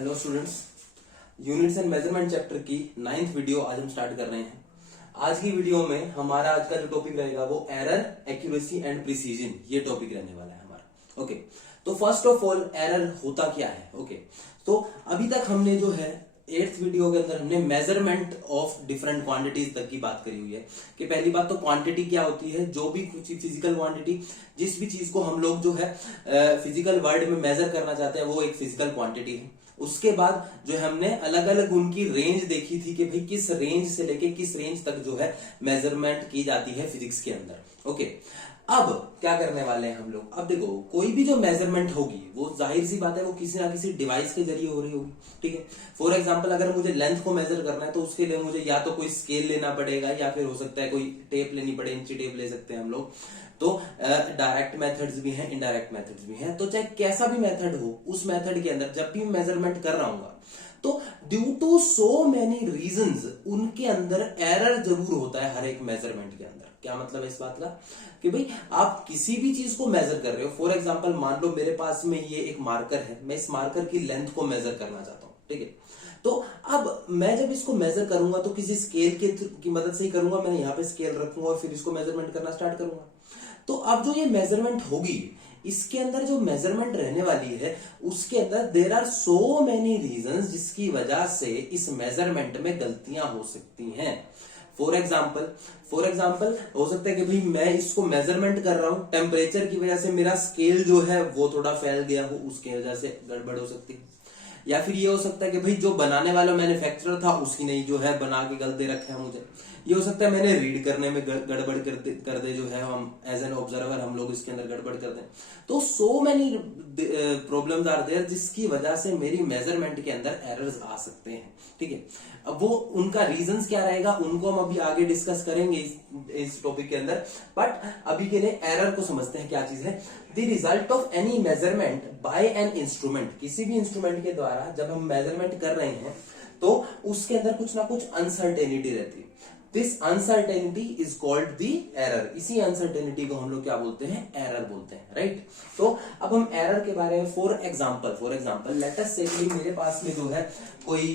Hello students, units and measurement chapter की 9th video आज हम स्टार्ट कर रहे हैं। आज की वीडियो में हमारा आज का जो टॉपिक रहेगा वो एरर, एक्यूरेसी एंड प्रिसीजन, ये टॉपिक रहने वाला है हमारा। ओके, तो फर्स्ट ऑफ ऑल एरर होता क्या है। ओके, तो अभी तक हमने जो है 8th वीडियो के अंदर हमने मेजरमेंट ऑफ डिफरेंट क्वांटिटीज तक की बात करी हुई है कि पहली बात तो क्वांटिटी क्या होती है, जो भी फिजिकल क्वांटिटी, जिस भी चीज को हम लोग जो है फिजिकल वर्ड में मेजर करना चाहते हैं वो एक फिजिकल क्वांटिटी है। उसके बाद जो हमने अलग अलग उनकी रेंज देखी थी कि भाई किस रेंज से लेके किस रेंज तक जो है मेजरमेंट की जाती है फिजिक्स के अंदर। ओके, अब क्या करने वाले हैं हम लोग। अब देखो, कोई भी जो मेजरमेंट होगी वो जाहिर सी बात है वो किसी ना किसी डिवाइस के जरिए हो रही होगी। ठीक है, फॉर एग्जांपल अगर मुझे लेंथ को मेजर करना है तो उसके लिए मुझे या तो कोई स्केल लेना पड़ेगा या फिर हो सकता है कोई टेप लेनी पड़े, इंची टेप ले सकते हैं हम लोग। तो डायरेक्ट मेथड्स भी हैं, इनडायरेक्ट मेथड्स भी हैं। तो चाहे कैसा भी मेथड हो, उस मेथड के अंदर जब भी मेजरमेंट कर रहा हूं तो due to so many reasons उनके अंदर एरर जरूर होता है हर एक मेजरमेंट के अंदर। क्या मतलब है इस बात का कि भाई आप किसी भी चीज को मेजर कर रहे हो। फॉर एग्जांपल मान लो मेरे पास में ये एक मार्कर है, मैं इस मार्कर की लेंथ को मेजर करना चाहता हूं। ठीक है, तो अब मैं जब इसको मेजर करूंगा तो किसी स्केल की मदद से ही करूंगा। मैंने यहाँ पे स्केल रखूंगा और फिर इसको मेजरमेंट करना स्टार्ट करूंगा। तो अब जो ये मेजरमेंट होगी, इसके अंदर जो मेजरमेंट रहने वाली है उसके अंदर there are so many reasons जिसकी वजह से इस मेजरमेंट में गलतियां हो सकती हैं। फॉर एग्जाम्पल हो सकता है कि भाई मैं इसको मेजरमेंट कर रहा हूं, टेम्परेचर की वजह से मेरा स्केल जो है वो थोड़ा फैल गया हो, उसकी वजह से गड़बड़ हो सकती है। या फिर ये हो सकता है कि भाई जो बनाने वाला मैन्युफैक्चरर था उसकी नहीं जो है बना के गलत दे रखा है मुझे। ये हो सकता है मैंने रीड करने में गड़बड़ कर दे जो है, हम एज एन ऑब्जर्वर हम लोग इसके अंदर गड़बड़ कर दें। तो so many problems are there जिसकी वजह से मेरी मेजरमेंट के अंदर एरर्स आ सकते हैं। ठीक है, अब वो उनका रीजंस क्या रहेगा उनको हम अभी आगे डिस्कस करेंगे इस टॉपिक के अंदर। बट अभी के लिए एरर को समझते हैं क्या चीज है। The result of any measurement by an instrument, किसी भी इंस्ट्रूमेंट के द्वारा जब हम मेजरमेंट कर रहे हैं तो उसके अंदर कुछ ना कुछ अनसर्टेनिटी रहती है। This uncertainty is called the error. इसी अनसर्टेनिटी को हम लोग क्या बोलते हैं, एरर बोलते हैं। राइट, तो अब हम एरर के बारे में फॉर एग्जाम्पल लेट अस से मेरे पास में जो है कोई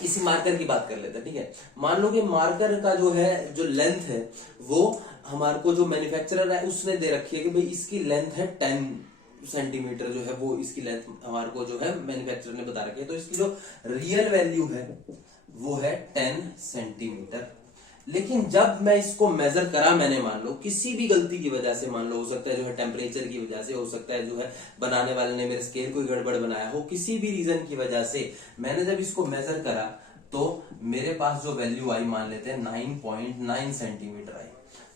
किसी मार्कर की बात कर लेते हैं। ठीक है, मान लो कि मार्कर का जो है जो लेंथ है वो हमारे को जो मैन्युफैक्चरर है उसने दे रखी है कि भाई इसकी लेंथ है 10 सेंटीमीटर जो है वो इसकी लेंथ हमारे को जो है मैन्युफैक्चरर ने बता रखी है। तो इसकी जो रियल वैल्यू है वो है 10 सेंटीमीटर। लेकिन जब मैं इसको मेजर करा, मैंने मान लो किसी भी गलती की वजह से, मान लो हो सकता है जो है टेम्परेचर की वजह से, हो सकता है जो है बनाने वाले ने मेरे स्केल कोई गड़बड़ बनाया हो, किसी भी रीजन की वजह से मैंने जब इसको मेजर करा तो मेरे पास जो वैल्यू आई मान लेते हैं 9.9 सेंटीमीटर आई।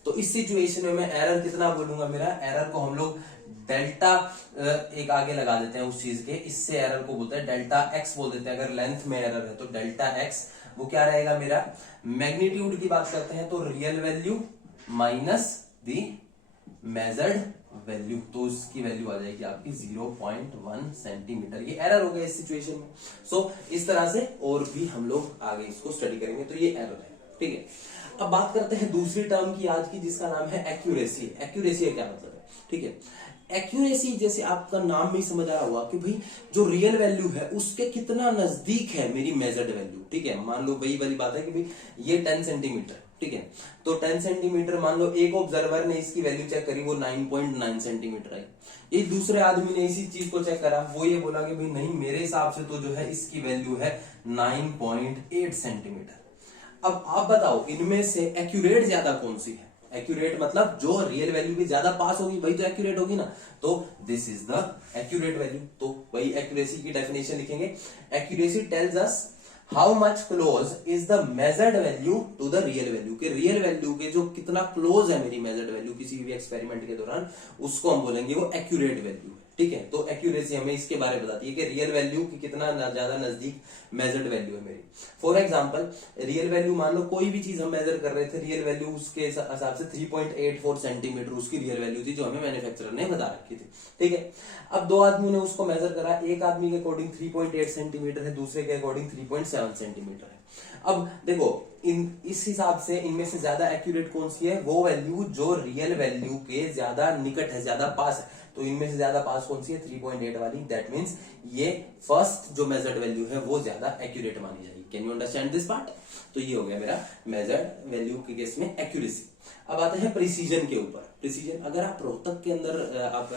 तो इस सिचुएशन में मैं एरर कितना बोलूंगा, मेरा एरर को हम लोग डेल्टा एक आगे लगा देते हैं उस चीज के, इससे एरर को बोलते हैं डेल्टा एक्स बोल देते हैं। अगर लेंथ में एरर है तो डेल्टा एक्स वो क्या रहेगा मेरा। मैग्नीट्यूड की बात करते हैं तो real value minus the measured value, तो इसकी वैल्यू आ जाएगी आपकी 0.1 सेंटीमीटर। ये एरर हो गया इस सिचुएशन में। सो इस तरह से और भी हम लोग आगे इसको स्टडी करेंगे। तो ये एरर है। ठीक है, अब बात करते हैं दूसरी टर्म की आज की, जिसका नाम है एक्यूरेसी। एक्यूरेसी का क्या मतलब है। ठीक है, एक्यूरेसी जैसे आपका नाम में समझ आ रहा हुआ कि भाई जो रियल वैल्यू है उसके कितना नजदीक है मेरी मेजर्ड वैल्यू। ठीक है, मान लो वही वाली बात है कि भाई ये 10 सेंटीमीटर। ठीक है, तो 10 सेंटीमीटर मान लो एक ऑब्जर्वर ने इसकी वैल्यू चेक करी, वो 9.9 सेंटीमीटर आई। ये दूसरे आदमी ने इसी चीज को चेक करा, वो ये बोला कि भाई नहीं मेरे हिसाब से तो जो है इसकी वैल्यू है 9.8 सेंटीमीटर। अब आप बताओ इनमें से एक्यूरेट ज्यादा कौन सी है। एक्यूरेट मतलब जो रियल वैल्यू के ज्यादा पास होगी वही तो एक्यूरेट होगी ना। तो this is the accurate value. तो वही एक्यूरेसी की डेफिनेशन लिखेंगे। Accuracy tells us how much close is the measured value to the real value, के रियल वैल्यू के जो कितना क्लोज है मेरी मेजर्ड वैल्यू किसी भी एक्सपेरिमेंट के दौरान, उसको हम बोलेंगे वो एक्यूरेट वैल्यू। ठीक है, तो एक्यूरेसी हमें इसके बारे में बताती है कि रियल वैल्यू की कितना ज्यादा नजदीक मेजर्ड वैल्यू है मेरी। फॉर एग्जांपल रियल वैल्यू मान लो कोई भी चीज हम मेजर कर रहे थे, रियल वैल्यू उसके हिसाब से 3.84 सेंटीमीटर उसकी रियल वैल्यू थी जो हमें मैन्युफैक्चरर ने बता रखी थी। ठीक है, अब दो आदमियों ने उसको मेजर करा, एक आदमी के अकॉर्डिंग 3.8 सेंटीमीटर है, दूसरे के अकॉर्डिंग 3.7 सेंटीमीटर है। अब देखो इस हिसाब से इनमें से ज्यादा एक्यूरेट कौन सी है, वो वैल्यू जो रियल वैल्यू के ज्यादा निकट है, ज्यादा पास है। तो इनमें से ज्यादा पास कौन सी है, 3.8 वाली। दैट मीन्स ये फर्स्ट जो मेजर्ड वैल्यू है वो ज्यादा एक्यूरेट मानी जाएगी। Can you understand this part? तो ये हो गया मेरा मेजर्ड वैल्यू के केस में एक्यूरेसी। अब आते हैं प्रिसीजन के ऊपर। प्रिसीजन, अगर आप रोहतक के अंदर आप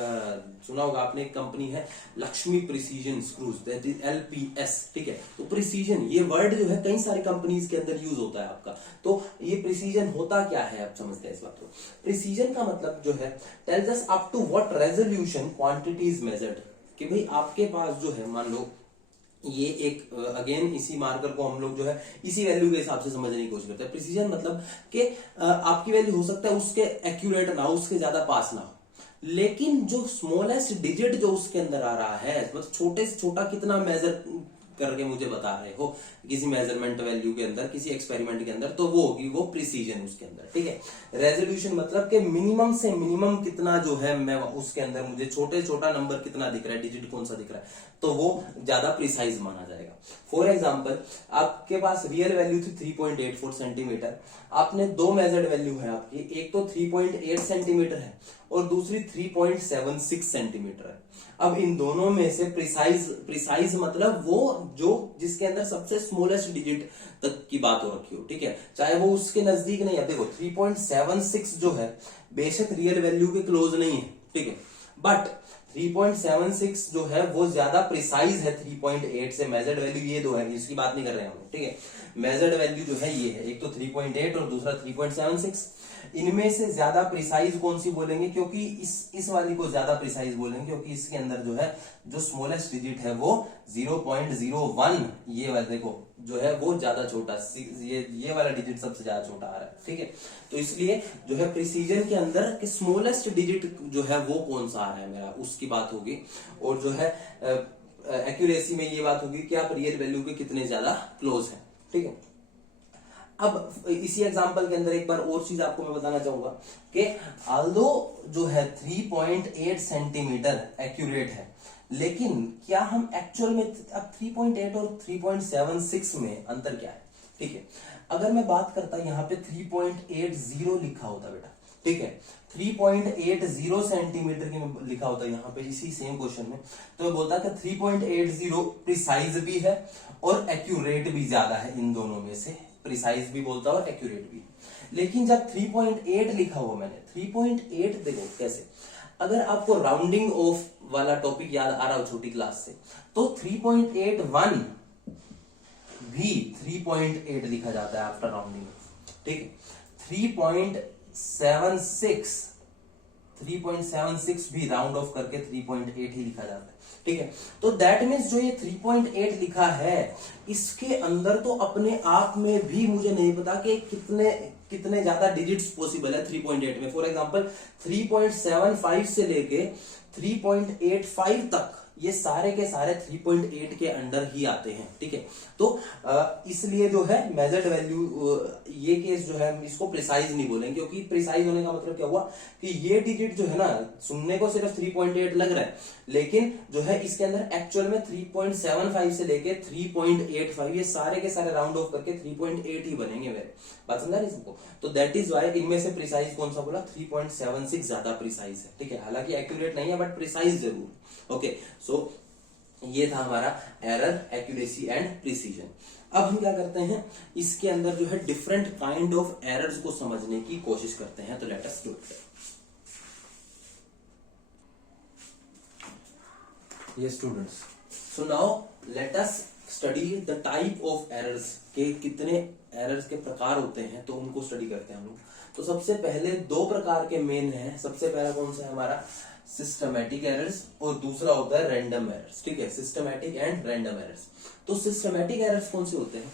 सुना होगा आपने, एक कंपनी है Lakshmi precision screws, that is LPS, ठीक है। तो प्रिसीजन ये वर्ड जो है कई सारी कंपनीज के अंदर यूज होता है आपका। तो ये प्रिसीजन होता क्या है, आप समझते हैं इस बात को। प्रिसीजन का मतलब जो है tells us up to what resolution quantity is measured, कि भाई आपके पास जो है, मान लो ये एक अगेन इसी मार्कर को हम लोग जो है इसी वैल्यू के हिसाब से समझने की कोशिश करते हैं। प्रिसीजन मतलब कि आपकी वैल्यू हो सकता है उसके एक्यूरेट ना हो, उसके ज्यादा पास ना हो, लेकिन जो स्मॉलेस्ट डिजिट जो उसके अंदर आ रहा है, मतलब छोटे से छोटा कितना मेजर करके मुझे बता रहे हो किसी मेजरमेंट वैल्यू के अंदर, किसी एक्सपेरिमेंट के अंदर, तो वो होगी वो प्रिसीजन उसके अंदर, ठीक है। रेजोल्यूशन मतलब कि मिनिमम से मिनिमम कितना जो है मैं उसके अंदर मुझे छोटे छोटा नंबर कितना दिख रहा है, डिजिट कौन सा दिख रहा है, तो वो ज्यादा प्रिसाइज माना जाएगा। फॉर एग्जाम्पल आपके पास रियल वैल्यू थी 3.84 सेंटीमीटर, आपने दो मेजर्ड वैल्यू है आपकी, एक तो 3.8 सेंटीमीटर है और दूसरी 3.76 सेंटीमीटर है। अब इन दोनों में से प्रिसाइज मतलब वो जो जिसके अंदर सबसे स्मॉलेस्ट डिजिट तक की बात हो रखी हो, ठीक है, चाहे वो उसके नजदीक नहीं है। देखो 3.76 जो है बेशक रियल वैल्यू के क्लोज नहीं है, ठीक है, बट 3.76 जो है वो ज्यादा प्रिसाइज है 3.8 से। मेजर्ड वैल्यू ये दो है, इसकी बात नहीं कर रहे हैं हम, ठीक है। मेजर्ड वैल्यू जो है ये है, एक तो 3.8 और दूसरा 3.76। इनमें से ज्यादा प्रिसाइज कौन सी बोलेंगे, क्योंकि इस वाली को ज्यादा प्रिसाइज बोलेंगे क्योंकि इसके अंदर जो है जो स्मॉलेस्ट डिजिट है वो 0.01, ये वाला देखो जो है वो ज्यादा छोटा, ये वाला डिजिट सबसे ज्यादा छोटा आ रहा है, ठीक है। तो इसलिए जो है प्रिसीजन के अंदर कि स्मॉलेस्ट डिजिट जो है वो कौन सा आ रहा है मेरा, उसकी बात होगी। और जो है एक्यूरेसी में ये बात होगी कि आप रियल वैल्यू के कितने ज्यादा क्लोज हैं, ठीक है। अब इसी एग्जांपल के अंदर एक बार और चीज आपको मैं बताना चाहूंगा कि ऑल्दो जो है 3.8 सेंटीमीटर एक्यूरेट है, लेकिन क्या हम एक्चुअल में अब 3.8 और 3.76 में अंतर क्या है, ठीक है। अगर मैं बात करता यहाँ पे 3.80 लिखा होता बेटा, ठीक है, 3.80 सेंटीमीटर की लिखा होता है यहाँ पे इसी सेम क्वेश्चन में, तो मैं बोलता कि 3.80 प्रिसाइज भी है और एक्यूरेट भी ज्यादा है, इन दोनों में से प्रिसाइज भी बोलता और एक्यूरेट भी। लेकिन जब 3.8 लिखा हुआ मैंने, 3.8 देखो कैसे, अगर आपको राउंडिंग ऑफ वाला टॉपिक याद आ रहा हो छोटी क्लास से, तो 3.81 भी 3.8 लिखा जाता है आफ्टर राउंडिंग, ठीक है। 3.76 भी राउंड ऑफ करके 3.8 ही लिखा जाता है, ठीक है। तो दैट मीन्स जो ये 3.8 लिखा है इसके अंदर तो अपने आप में भी मुझे नहीं पता कि कितने ज्यादा डिजिट्स पॉसिबल है 3.8 में। फॉर एग्जांपल 3.75 से लेके 3.85 तक ये सारे के सारे 3.8 के अंडर ही आते हैं, ठीक है। तो इसलिए जो है मेजर्ड वैल्यू ये केस जो है इसको प्रिसाइज नहीं बोलेंगे, क्योंकि प्रिसाइज होने का मतलब क्या हुआ कि ये डिजिट जो है ना, सुनने को सिर्फ 3.8 लग रहा है, लेकिन जो है इसके अंदर एक्चुअल में 3.75 से लेके 3.85 ये सारे के सारे राउंड ऑफ करके 3.8 ही बनेंगे मेरे, बात समझा रही सबको। तो दैट इज वाई इनमें से प्रिसाइज कौन सा बोला, 3.76 ज्यादा प्रिसाइज है, ठीक है। हालांकि एक्यूरेट नहीं है बट प्रिसाइज जरूर, ओके। सो ये था हमारा एरर, एक्यूरेसी एंड प्रिसीजन। अब हम क्या करते हैं, इसके अंदर जो है डिफरेंट काइंड ऑफ एरर्स को समझने की कोशिश करते हैं। तो लेट अस डू इट। ये students, so now let us study the type of errors, के कितने एरर्स के प्रकार होते हैं, तो उनको स्टडी करते हैं हम लोग। तो सबसे पहले दो प्रकार के मेन हैं। सबसे पहला कौन सा है हमारा, सिस्टमैटिक एरर्स, और दूसरा होता है रैंडम एरर्स, ठीक है, सिस्टमैटिक एंड रैंडम एरर्स। तो सिस्टमैटिक एरर्स कौन से होते हैं,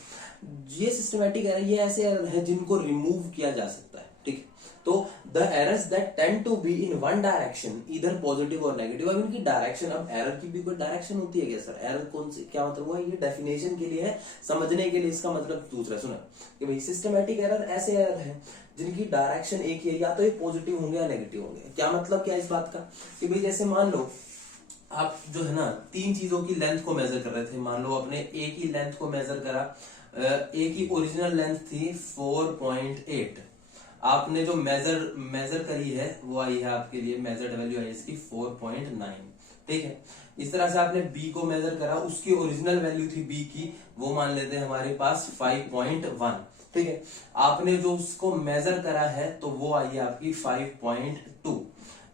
ये सिस्टमैटिक एरर ये ऐसे एरर है जिनको रिमूव किया जा सकता है, ठीक है। तो the errors that tend to be in one direction, इधर पॉजिटिव और नेगेटिव। अब इनकी डायरेक्शन, अब एरर की भी कोई डायरेक्शन होती है क्या सर, एरर कौन सी, क्या मतलब हुआ, ये डेफिनेशन के लिए है, समझने के लिए इसका मतलब दूसरा सुना कि भाई सिस्टमैटिक एरर ऐसे एरर है जिनकी डायरेक्शन एक ही है, या तो ये पॉजिटिव होंगे या नेगेटिव होंगे। क्या मतलब क्या इस बात का, कि भाई जैसे मान लो आप जो है ना तीन चीजों की लेंथ को मेजर कर रहे थे, मान लो आपने एक ही लेंथ को मेजर करा, एक ही ओरिजिनल लेंथ थी 4.8, आपने जो मेजर करी है वो आई है आपके लिए, मेजर्ड वैल्यू आई इसकी 4.9, ठीक है। इस तरह से आपने बी को मेजर करा, उसकी ओरिजिनल वैल्यू थी बी की, वो मान लेते हैं हमारे पास 5.1, ठीक है। आपने जो उसको मेजर करा है तो वो आई है आपकी 5.2।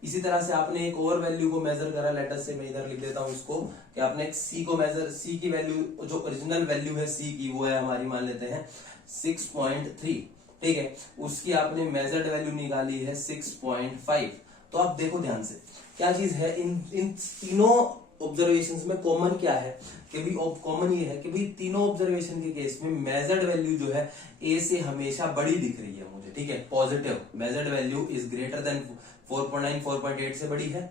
इसी तरह से आपने एक और वैल्यू को मेजर करा, लेटर से मैं इधर लिख देता हूं इसको, कि आपने सी को मेजर, सी की वैल्यू जो ओरिजिनल वैल्यू है सी की वो है हमारी, मान लेते हैं 6.3, ठीक है। उसकी आपने मेजर्ड वैल्यू निकाली है 6.5। तो आप देखो ध्यान से क्या चीज है, इन तीनों ऑब्जर्वेशंस में कॉमन क्या है कि भी कॉमन ये है कि भाई तीनों ऑब्जर्वेशन के केस में मेजर्ड वैल्यू जो है ए से हमेशा बड़ी दिख रही है मुझे, ठीक है। Positive measured value is greater than 4.9 4.8 से बड़ी है,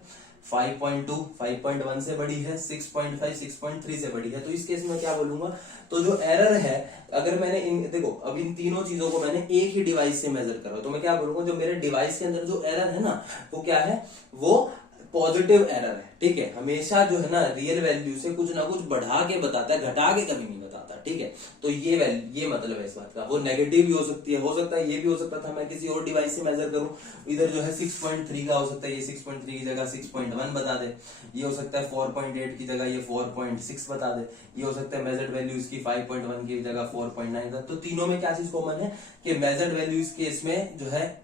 5.2 5.1 से बड़ी है, 6.5 6.3 से बड़ी है। तो इस केस में क्या बोलूंगा, तो जो एरर है, अगर मैंने देखो अब इन तीनों चीजों को मैंने एक ही डिवाइस से मेजर करा, तो मैं क्या बोलूंगा, जो मेरे डिवाइस के अंदर जो एरर है ना वो क्या है, वो पॉजिटिव एरर है, ठीक है। हमेशा जो है ना रियल वैल्यू से कुछ ना कुछ बढ़ा के बताता है, घटा के कभी नहीं बताता, ठीक है। तो ये मतलब है इस बात का। वो नेगेटिव भी हो सकती है, हो सकता है ये भी हो सकता था मैं किसी और डिवाइस से मेजर करूं, इधर जो है 6.3 का हो सकता है, ये 6.3 की जगह 6.1 बता दे, ये हो सकता है 4.8 की जगह ये 4.6 बता दे, ये हो सकता है मेजर्ड वैल्यू इसकी 5.1 की जगह 4.9 था। तो तीनों में क्या चीज कॉमन है कि मेजर्ड वैल्यू इस केस में जो है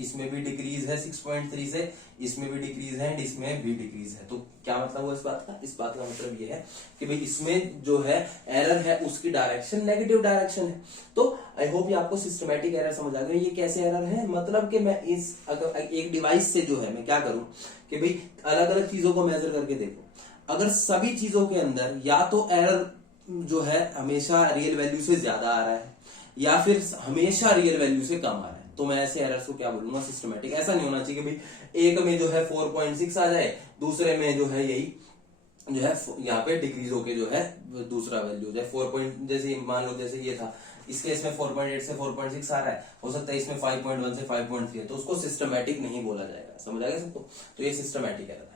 इसमें भी डिक्रीज है 6.3 से, इसमें भी डिक्रीज है एंड इसमें भी डिक्रीज है। तो क्या मतलब हुआ इस बात का, इस बात का मतलब ये है कि भाई इसमें जो है एरर है उसकी डायरेक्शन नेगेटिव डायरेक्शन है। तो आई होप ये आपको सिस्टमैटिक एरर समझ आ गया। ये कैसे एरर है, मतलब कि मैं इस अगर एक डिवाइस से जो है मैं क्या करूं कि भाई अलग अलग चीजों को मेजर करके देखो, अगर सभी चीजों के अंदर या तो एरर जो है हमेशा रियल वैल्यू से ज्यादा आ रहा है या फिर हमेशा रियल वैल्यू से कम आ रहा है, तो मैं ऐसे एरर्स को क्या बोलूंगा, सिस्टमैटिक। ऐसा नहीं होना चाहिए कि भाई एक में जो है 4.6 आ जाए, दूसरे में जो है यही जो है यहाँ पे डिक्रीज होके जो है दूसरा वैल्यू जो है 4. जैसे मान लो जैसे ये था, इस केस में 4.8 से 4.6 आ रहा है, हो सकता है इसमें 5.1 से 5.3 है, तो उसको सिस्टमैटिक नहीं बोला जाएगा। समझ आएगा सबको? तो ये सिस्टमैटिक एरर है।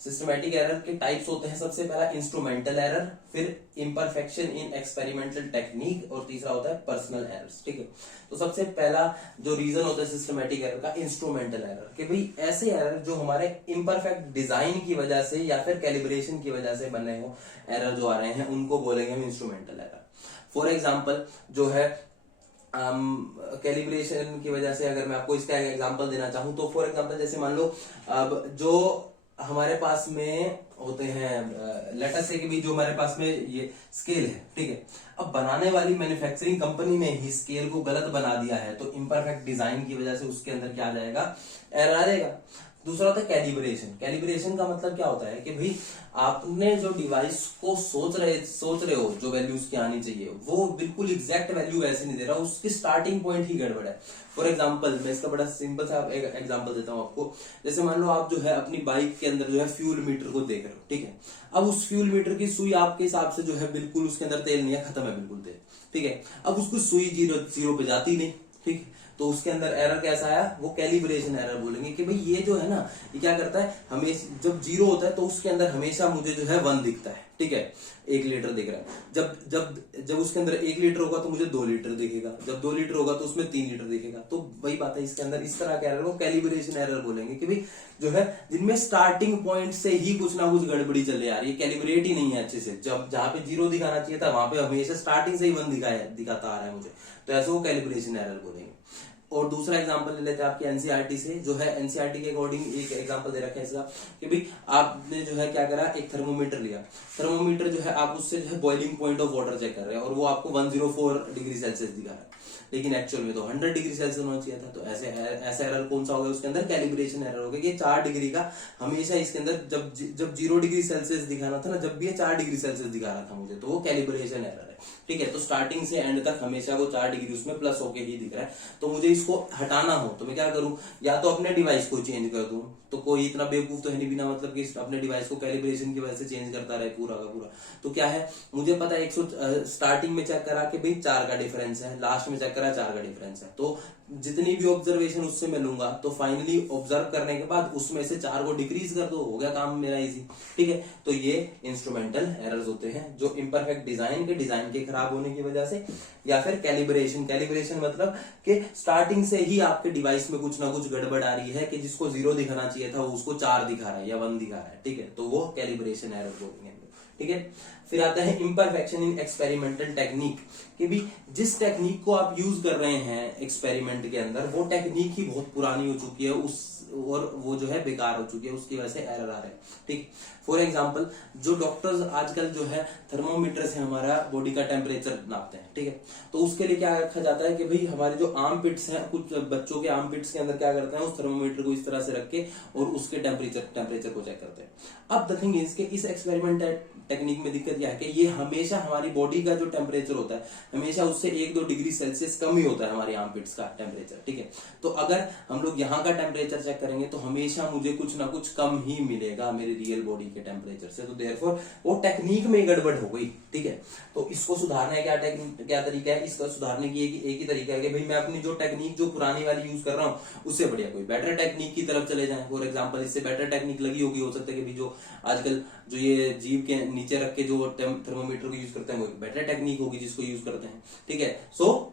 सिस्टमैटिक एरर के टाइप्स होते हैं, सबसे पहला इंस्ट्रूमेंटल एरर, फिर इम्परफेक्शन इन एक्सपेरिमेंटल टेक्निक, और तीसरा होता है पर्सनल एरर्स, ठीक है। तो सबसे पहला जो रीजन होता है सिस्टमैटिक एरर का, इंस्ट्रूमेंटल एरर, कि भाई ऐसे एरर जो हमारे इम्परफेक्ट डिजाइन की वजह से या फिर कैलिब्रेशन की वजह से बने हो एरर जो आ रहे हैं, उनको बोलेंगे हम इंस्ट्रूमेंटल एरर। फॉर एग्जाम्पल जो है कैलिब्रेशन की वजह से, अगर मैं आपको इसका एग्जांपल देना चाहूं तो फॉर एग्जांपल जैसे मान लो अब जो हमारे पास में होते हैं, लेटर से कि भी जो हमारे पास में ये स्केल है, ठीक है। अब बनाने वाली मैन्युफैक्चरिंग कंपनी ने ही स्केल को गलत बना दिया है, तो इम्परफेक्ट डिजाइन की वजह से उसके अंदर क्या आ जाएगा, एरर आ जाएगा। दूसरा होता है कैलिब्रेशन। कैलिब्रेशन का मतलब क्या होता है कि भाई आपने जो डिवाइस को सोच रहे हो जो वैल्यू उसकी आनी चाहिए, वो बिल्कुल एग्जैक्ट वैल्यू वैसे नहीं दे रहा, उसकी स्टार्टिंग पॉइंट ही गड़बड़ है। फॉर एग्जाम्पल मैं इसका बड़ा सिंपल सा एक एग्जाम्पल देता हूं आपको। जैसे मान लो आप जो है अपनी बाइक के अंदर जो है फ्यूल मीटर को देख रहे हो, ठीक है। अब उस फ्यूल मीटर की सुई आपके हिसाब से जो है बिल्कुल उसके अंदर तेल नहीं है, खत्म है बिल्कुल तेल, ठीक है। अब उसको सुई जीरो पे जाती नहीं, ठीक है। तो उसके अंदर एरर कैसा आया, वो कैलिब्रेशन एरर बोलेंगे कि भाई ये जो है ना, ये क्या करता है, हमेशा जब 0 होता है तो उसके अंदर हमेशा मुझे जो है 1 दिखता है, ठीक है। 1 लीटर दिख रहा है, जब जब जब उसके अंदर 1 लीटर होगा तो मुझे 2 लीटर दिखेगा, जब 2 लीटर होगा तो उसमें 3 लीटर दिखेगा। तो वही बात है, इसके अंदर इस तरह का एरर को कैलिब्रेशन एरर बोलेंगे कि भाई जो है जिनमें स्टार्टिंग पॉइंट से ही कुछ ना कुछ गड़बड़ी चले आ रही है, कैलिब्रेट ही नहीं है अच्छे से। जब जहां पे 0 दिखाना चाहिए था वहां पे हमेशा स्टार्टिंग से ही 1 दिखाता आ रहा है मुझे, तो ऐसे वो कैलिब्रेशन एरर बोलेंगे। और दूसरा एग्जांपल ले लेते हैं आपकी एनसीईआरटी से, जो है एनसीईआरटी के अकॉर्डिंग एक एग्जांपल दे रखा है इसका कि भाई आपने जो है क्या करा, एक थर्मोमीटर लिया। थर्मोमीटर जो है आप उससे जो है boiling point of water check कर रहे हैं और वो आपको 104 डिग्री सेल्सियस दिखा रहा है, लेकिन एक्चुअल में तो 100 डिग्री सेल्सियस होना चाहिए था। तो ऐसा एरर कौन सा हो गया, उसके अंदर कैलिब्रेशन एरर हो गया कि 4 डिग्री का हमेशा इसके अंदर जब 0 डिग्री सेल्सियस दिखाना था ना, जब भी ये 4 डिग्री सेल्सियस दिखा रहा था मुझे, तो वो कैलिब्रेशन एरर है, ठीक है। तो स्टार्टिंग से एंड तक हमेशा वो 4 डिग्री उसमें प्लस होके ही दिख रहा है। तो मुझे इसको हटाना हो तो मैं क्या करूं, या तो अपने डिवाइस को चेंज कर दूं, तो कोई इतना बेवकूफ तो है नहीं बिना मतलब कि अपने डिवाइस को कैलिब्रेशन की वजह से चेंज करता रहे पूरा का पूरा। तो क्या है, मुझे पता है 100 स्टार्टिंग में चेक करा कि भाई 4 का डिफरेंस है, लास्ट में चेक करा 4 का डिफरेंस है, तो जितनी भी ऑब्जर्वेशन उससे मैं लूंगा तो फाइनली ऑब्जर्व करने के बाद उसमें से 4 को डिक्रीज कर दो, हो गया काम मेरा इजी। ठीक है, तो ये इंस्ट्रूमेंटल एरर्स होते हैं जो इम्परफेक्ट डिजाइन के खराब होने की वजह से, या फिर कैलिब्रेशन मतलब कि स्टार्टिंग से ही आपके डिवाइस में कुछ ना कुछ गड़बड़ आ रही है कि जिसको 0 दिखाना चाहिए था वो उसको 4 दिखा रहा है या 1 दिखा रहा है। ठीक है, तो वो कैलिब्रेशन एरर बोलेंगे। ठीक है, फिर आता है इम्परफेक्शन इन एक्सपेरिमेंटल टेक्निक, कि भी जिस टेक्निक को आप यूज कर रहे हैं एक्सपेरिमेंट के अंदर वो टेक्निक ही बहुत पुरानी हो चुकी है और वो जो है बेकार हो चुकी है, उसकी वजह से एरर आ रहे हैं। ठीक, फॉर एग्जांपल जो डॉक्टर्स आजकल जो है थर्मोमीटर से हमारा बॉडी का टेम्परेचर नापते हैं। ठीक है, तो उसके लिए क्या रखा जाता है कि भाई हमारे जो आर्म पिट्स हैं, कुछ बच्चों के आर्म पिट्स के अंदर क्या करते हैं, उस थर्मोमीटर को इस तरह से रख के और उसके टेम्परेचर को चेक करते हैं। अब द थिंग इज के इस एक्सपेरिमेंट टेक्निक में दिक्कत यह है कि ये हमेशा हमारी बॉडी का जो टेम्परेचर होता है हमेशा उससे 1-2 डिग्री सेल्सियस कम ही होता है हमारी आर्मपिट्स का टेम्परेचर। ठीक है, तो अगर हम लोग यहाँ का टेम्परेचर चेक करेंगे तो हमेशा मुझे कुछ ना कुछ कम ही मिलेगा मेरी रियल बॉडी के टेम्परेचर से, तो देयरफॉर वो टेक्निक में गड़बड़ हो गई। ठीक है, तो इसको सुधारने का क्या तरीका है, इसको सुधारने की एक ही तरीका है कि भाई मैं अपनी जो टेक्निक जो पुरानी वाली यूज कर रहा हूँ उससे बढ़िया कोई बेटर टेक्निक की तरफ चले जाएं। फॉर एग्जाम्पल इससे बेटर टेक्निक लगी होगी, हो सकता है कि जो आजकल जो ये जीभ के नीचे रख के जो थर्मोमीटर को यूज करते हैं वो एक बेटर टेक्निक होगी जिसको यूज करते हैं। ठीक है, सो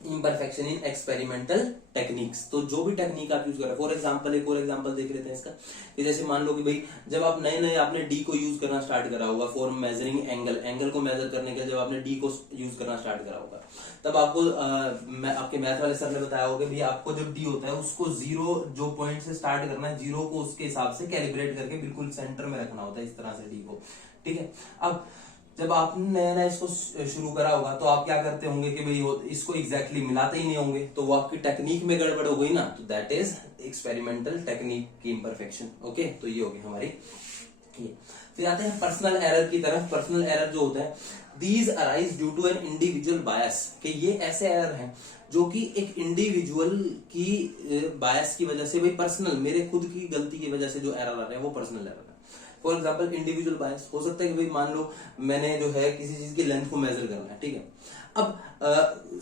इम्परफेक्शन इन एक्सपेरिमेंटल टेक्निक्स, तो जो भी टेक्निक आप यूज कर रहे हैं, फॉर एग्जांपल एक और एग्जांपल देख लेते हैं इसका, कि जैसे मान लो कि भाई जब आप नए आपने डी को यूज करना स्टार्ट करा होगा फॉर मेजरिंग एंगल को मेजर करने के लिए, जब आपने डी को यूज करना स्टार्ट करा होगा तब आपको आपके मैथ वाले सर ने बताया होगा कि भाई आपको जब डी होता है उसको 0 जो पॉइंट से स्टार्ट करना है, 0 को उसके हिसाब से कैलिब्रेट करके बिल्कुल सेंटर में रखना होता है इस तरह से डी को। ठीक है, अब जब आपने नया इसको शुरू करा होगा तो आप क्या करते होंगे कि भाई इसको एग्जैक्टली मिलाते ही नहीं होंगे, तो वो आपकी टेक्निक में गड़बड़ हो गई ना, तो दैट इज एक्सपेरिमेंटल टेक्निक की इम्परफेक्शन। ओके, तो ये होगी हमारी ये। फिर आते हैं पर्सनल एरर की तरफ। पर्सनल एरर जो होता है, these arise due to an individual bias, कि ये ऐसे एरर हैं जो कि एक इंडिविजुअल की बायस की वजह से, भाई पर्सनल मेरे खुद की गलती की वजह से जो एरर आ रहे हैं वो पर्सनल एरर है। फॉर एग्जाम्पल इंडिविजुअल बायस हो सकता है कि भाई मान लो मैंने जो है किसी चीज की लेंथ को मेजर करना है। ठीक है, अब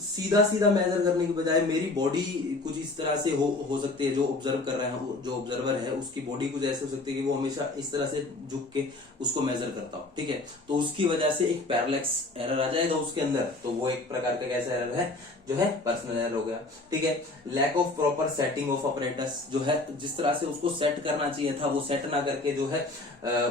सीधा मेजर करने की बजाय मेरी बॉडी कुछ इस तरह से हो सकती है, जो ऑब्जर्व कर रहे हैं, जो ऑब्जर्वर है उसकी बॉडी कुछ ऐसे हो सकती है कि वो हमेशा इस तरह से झुक के उसको मेजर करता हो। ठीक है, तो उसकी वजह से एक पैरेलैक्स एरर आ जाएगा उसके अंदर, तो वो एक प्रकार का कैसा एरर है, जो है पर्सनल एरर हो गया। ठीक है, lack of proper setting of apparatus, जो है जिस तरह से उसको सेट करना चाहिए था वो सेट ना करके जो है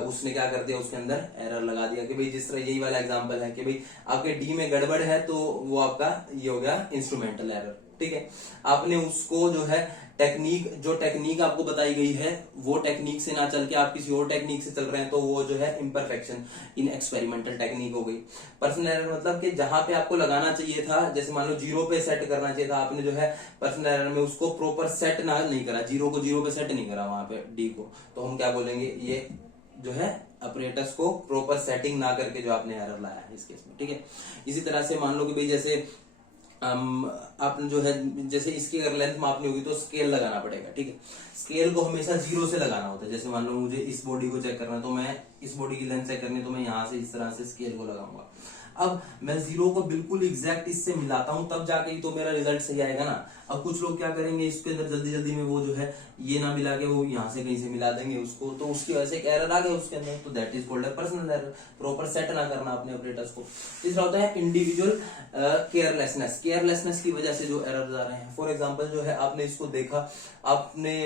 उसने क्या कर दिया, उसके अंदर एरर लगा दिया। कि भाई जिस तरह यही वाला एग्जांपल है कि भाई आपके डी में गड़बड़ है तो वो आपका ये हो गया इंस्ट्रूमेंटल एरर। ठीक है, आपने उसको जो है जो टेक्निक आपको बताई गई है वो टेक्निक से ना चल के आप किसी और टेक्निक से चल रहे हैं, तो वो जो है इम्परफेक्शन इन एक्सपेरिमेंटल टेक्निक हो गई। पर्सनल एरर मतलब कि जहां पे आपको लगाना चाहिए था, जैसे मान लो 0 पे सेट करना चाहिए था, आपने जो है पर्सनल एरर में उसको प्रॉपर सेट ना नहीं करा, 0 को 0 पे सेट नहीं करा वहां पे डी को, तो हम क्या बोलेंगे, ये जो है ऑपरेटर्स को प्रॉपर सेटिंग ना करके जो आपने एरर लाया है इस केस में। ठीक है, इसी तरह से मान लो कि भाई जैसे आपने जो है जैसे इसकी अगर लेंथ मापनी होगी तो स्केल लगाना पड़ेगा। ठीक है, स्केल को हमेशा 0 से लगाना होता है। जैसे मान लो मुझे इस बॉडी को चेक करना है तो मैं इस बॉडी की लेंथ चेक करनी है तो मैं यहाँ से इस तरह से स्केल को लगाऊंगा। अब मैं 0 को बिल्कुल एग्जैक्ट इससे मिलाता हूं तब जाके ही तो मेरा रिजल्ट सही आएगा ना। अब कुछ लोग क्या करेंगे, इसके अंदर जल्दी जल्दी में वो जो है ये ना मिला के वो यहाँ से कहीं से मिला देंगे उसको, तो उसकी वजह से एक एरर आ गया उसके अंदर, तो that is called personal error, proper set ना करना अपने ऑपरेटर्स को। तीसरा होता है इंडिविजुअल केयरलेसनेस की वजह से जो एरर आ रहे हैं। फॉर एग्जाम्पल जो है आपने इसको देखा, आपने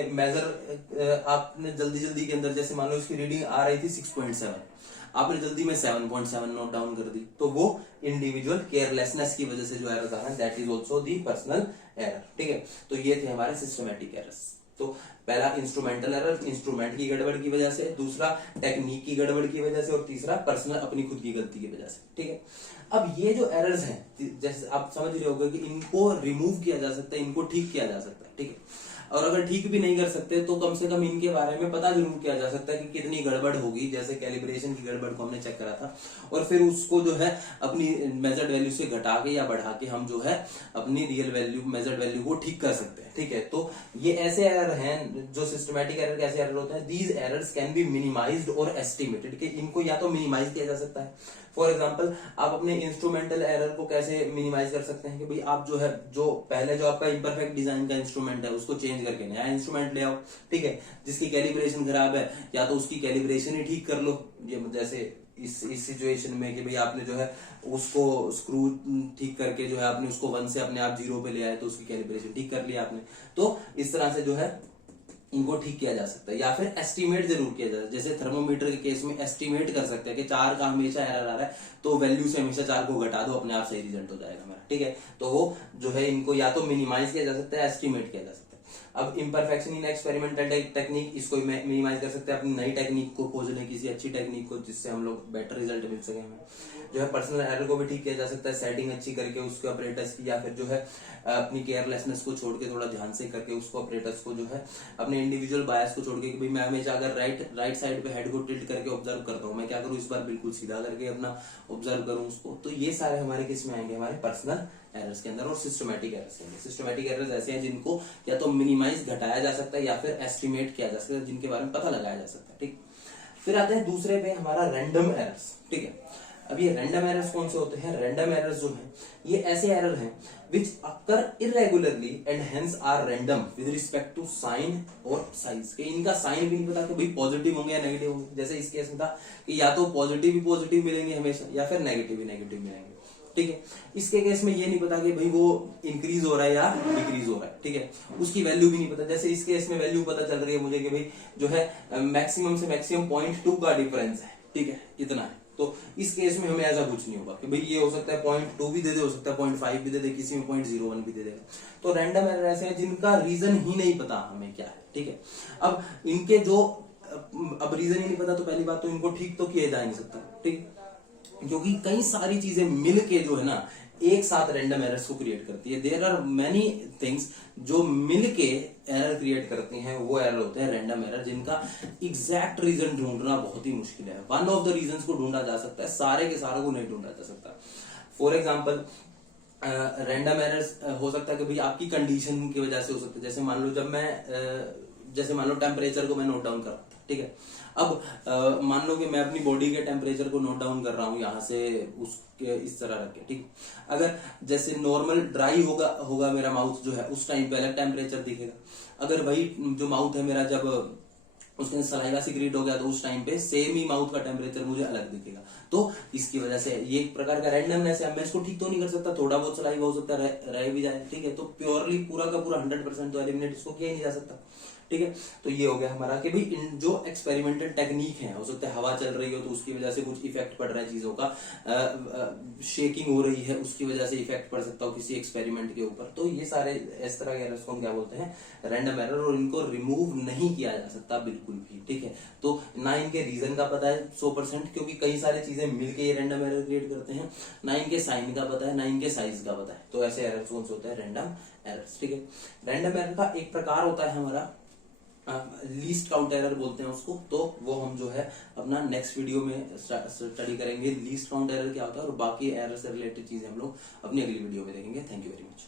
जल्दी जल्दी के अंदर, जैसे मान लो इसकी रीडिंग आ रही थी 6.7, आपने जल्दी में 7.7 नोट डाउन कर दी, तो वो इंडिविजुअल केयरलेसनेस की वजह से जो एरर आ रहा है that is also the personal error. ठीक है, तो ये थे हमारे सिस्टमेटिक एरर्स। तो पहला इंस्ट्रूमेंटल एरर, इंस्ट्रूमेंट की गड़बड़ की वजह से, दूसरा टेक्निक की गड़बड़ की वजह से, और तीसरा पर्सनल अपनी खुद की गलती की वजह से। ठीक है, अब ये जो एरर्स हैं जैसे आप समझ रहे होंगे कि इनको रिमूव किया जा सकता है, इनको ठीक किया जा सकता है। ठीक है, और अगर ठीक भी नहीं कर सकते तो कम से कम इनके बारे में पता जरूर किया जा सकता है कि कितनी गड़बड़ होगी। जैसे कैलिब्रेशन की गड़बड़ को हमने चेक करा था और फिर उसको जो है अपनी मेजर्ड वैल्यू से घटा के या बढ़ा के हम जो है अपनी रियल वैल्यू मेजर्ड वैल्यू को ठीक कर सकते हैं। ठीक है, तो ये ऐसे एरर हैं जो सिस्टमैटिक एरर कैसे एरर होते हैं, these errors can be minimised और एस्टिमेटेड, कि इनको या तो मिनिमाइज किया जा सकता है। फॉर एग्जाम्पल आप अपने इंस्ट्रूमेंटल एरर को कैसे मिनिमाइज कर सकते हैं कि भाई आप जो है जो पहले जो आपका इम्परफेक्ट डिजाइन का इंस्ट्रूमेंट है उसको चेंज करके नया इंस्ट्रूमेंट ले आओ। ठीक है, जिसकी कैलिब्रेशन खराब है या तो उसकी कैलिब्रेशन ही ठीक कर लो। ये जैसे इस सिचुएशन में कि भाई आपने जो है उसको स्क्रू ठीक करके जो है आपने उसको 1 से अपने आप 0 पे ले आए तो उसकी कैलिब्रेशन ठीक कर लिया आपने। तो इस तरह से जो है इनको ठीक किया जा सकता है। या फिर एस्टिमेट जरूर किया जाता है, जैसे थर्मोमीटर के केस में एस्टिमेट कर सकते हैं कि 4 का हमेशा एरर आ रहा है तो वैल्यू से हमेशा 4 को घटा दो, अपने आप सही रिजल्ट हो जाएगा मेरा। ठीक है, तो वो जो है इनको या तो मिनिमाइज किया जा सकता है, एस्टिमेट किया जा सकता है। अब इम्परफेक्शन इन एक्सपेरिमेंटल टेक्निक, इसको मिनिमाइज कर सकते हैं अपनी नई टेक्निक को खोजने, किसी अच्छी टेक्निक को जिससे हम लोग बेटर रिजल्ट मिल सके हमें। जो है पर्सनल एरर को भी ठीक किया जा सकता है, सेटिंग अच्छी करके उसके ऑपरेटर्स की, या फिर जो है अपनी केयरलेसनेस को छोड़ के थोड़ा ध्यान से करके उसको ऑपरेटर्स को जो है अपने इंडिविजुअल बायस को छोड़ के कि भाई मैं हमेशा अगर राइट साइड पे हेड को टिल्ट करके ऑब्जर्व करता हूँ, मैं क्या करूँ इस बार बिल्कुल सीधा करके अपना ऑब्जर्व करूँ उसको। तो ये सारे हमारे किस में आएंगे, हमारे पर्सनल एरर्स के अंदर और सिस्टमैटिक एरर्स के अंदर। सिस्टमैटिक एरर्स ऐसे हैं जिनको या तो मिनिमाइज घटाया जा सकता है या फिर एस्टिमेट किया जा सकता है, जिनके बारे में पता लगाया जा सकता है। ठीक, फिर आते हैं दूसरे पे हमारा रैंडम एरर्स। ठीक है, अब ये रैंडम एरर्स कौन से होते हैं, रैंडम एरर्स जो हैं ये ऐसे एरर हैं which occur irregularly and hence are random with respect to sign और साइज। के इनका साइन भी नहीं पता कि भाई पॉजिटिव होंगे या नेगेटिव होंगे। जैसे इस केस में था कि या तो पॉजिटिव ही पॉजिटिव मिलेंगे हमेशा या फिर नेगेटिव ही नेगेटिव मिलेंगे। ठीक है, इसके केस में ये नहीं पता कि भाई वो इंक्रीज हो रहा है या डिक्रीज हो रहा है। ठीक है, उसकी वैल्यू भी नहीं पता। जैसे इस केस में वैल्यू पता चल रही है मुझे कि भाई जो है मैक्सिमम से मैक्सिमम 0.2 का डिफरेंस है। ठीक है, इतना है। तो इस केस में हमें ऐसा कुछ नहीं होगा कि भाई ये हो सकता है 0.2 भी दे दे, हो सकता है 0.5 भी दे दे, किसी में 0.01 भी दे देगा। तो रैंडम एरर ऐसे हैं जिनका रीजन ही नहीं पता हमें क्या है। ठीक है, अब इनके जो अब रीजन ही नहीं पता तो पहली बात तो इनको ठीक तो किया जा नहीं सकता। ठीक, क्योंकि कई सारी चीजें मिल के जो है ना एक साथ रैंडम एरर्स को क्रिएट करती है। देयर आर मेनी थिंग्स जो मिल के एरर क्रिएट करती हैं, वो एरर होते हैं रैंडम एरर, जिनका एग्जैक्ट रीजन ढूंढना बहुत ही मुश्किल है। वन ऑफ द रीजंस को ढूंढा जा सकता है, सारे के सारे को नहीं ढूंढा जा सकता। फॉर एग्जाम्पल रैंडम एरर्स हो सकता है कि भाई आपकी कंडीशन की वजह से हो सकता है। जैसे मान लो टेम्परेचर को मैं नोट डाउन कर रहा था। ठीक है, अब मान लो कि मैं अपनी बॉडी के टेम्परेचर को नोट डाउन कर रहा हूं यहां से उसके इस तरह रख के। ठीक, अगर जैसे नॉर्मल ड्राई होगा मेरा माउथ जो है उस टाइम पे अलग टेम्परेचर दिखेगा। अगर वही जो माउथ है मेरा जब उसके सलाइवा सिक्रीट हो गया तो उस टाइम पे सेम ही माउथ का टेम्परेचर मुझे अलग दिखेगा। तो इसकी वजह से ये एक प्रकार का रैंडमनेस है। मैं इसको ठीक तो नहीं कर सकता, थोड़ा बहुत सलाइवा हो सकता है रह भी जाए। ठीक है, तो प्योरली पूरा का पूरा 100% तो एलिमिनेट इसको किया ही नहीं जा सकता। ठीक है, तो ये हो गया हमारा कि भाई इन जो एक्सपेरिमेंटल टेक्निक है, हो सकता है हवा चल रही हो तो उसकी वजह से कुछ इफेक्ट पड़ रहा है चीजों का, शेकिंग हो रही है उसकी वजह से इफेक्ट पड़ सकता हो किसी एक्सपेरिमेंट के ऊपर। तो ये सारे इस तरह के एरर्स को हम क्या बोलते हैं, रैंडम एरर, और इनको रिमूव नहीं किया जा सकता बिल्कुल भी। ठीक है, तो ना इनके रीजन का पता है 100%, क्योंकि कई सारी चीजें मिलकर ये रैंडम एरर क्रिएट करते हैं। ना इनके साइन का पता है, ना इनके साइज का पता है। तो ऐसे एरर्स कौन से होते हैं, रैंडम एरर्स। ठीक है, रैंडम एरर का एक प्रकार होता है हमारा लीस्ट काउंट एरर बोलते हैं उसको। तो वो हम जो है अपना नेक्स्ट वीडियो में स्टडी करेंगे लीस्ट काउंट एरर क्या होता है, और बाकी एरर से रिलेटेड चीजें हम लोग अपनी अगली वीडियो में देखेंगे। Thank you very much.